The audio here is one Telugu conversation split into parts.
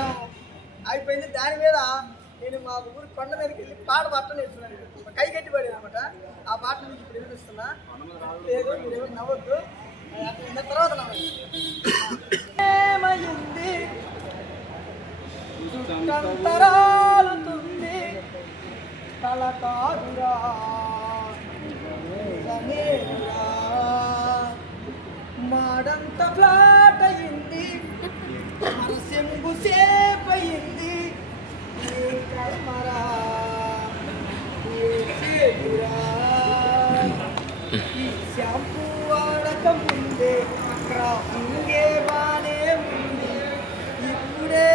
రావడం అయిపోయింది. దాని మీద నేను మా ఊరు కొండ మీదకి వెళ్ళి పాట పాటలు నేర్చుకున్నాను. కై గట్టి పడేది అనమాట. ఆ పాట మీకు ఇప్పుడు వినిపిస్తున్నా. లేదు మీరు నవ్వద్దు, తర్వాత ఏమైంది కంతరాలుతుంది తల కాదురా మాడంత ఫ్లాట్ అయింది మనసెంగు సేపు అయింది కల్మరా ఈ షాంపూ వాడక ముందే ఇంగే బానే ఉంది ఇప్పుడే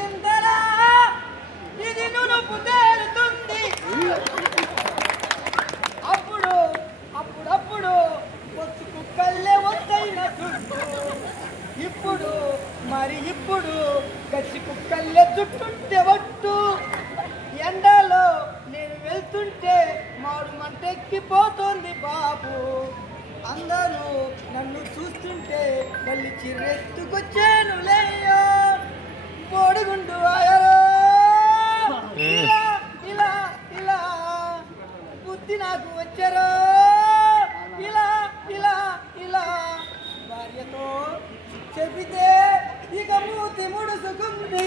ఇంతలా ఇది నునుపు తేలుతుంది. అప్పుడప్పుడు వచ్చి కుక్కల్లే వద్దైన చుట్టూ ఇప్పుడు గచ్చి కుక్కల్లే చుట్టుంటే ఒట్టు ఎండలో నేను వెళ్తుంటే మాడు మంటెక్కిపోతుంది బాబు. అందరూ నన్ను చూస్తుంటే మళ్ళీ చిరెత్తుకొచ్చాను లేయో బోడిగుండు ఆయరో ఇలా ఇలా బుద్ధి నాకు వచ్చారో ఇలా ఇలా ఇలా భార్యతో చెబితే ఇక మూతి ముడుసుకుంది.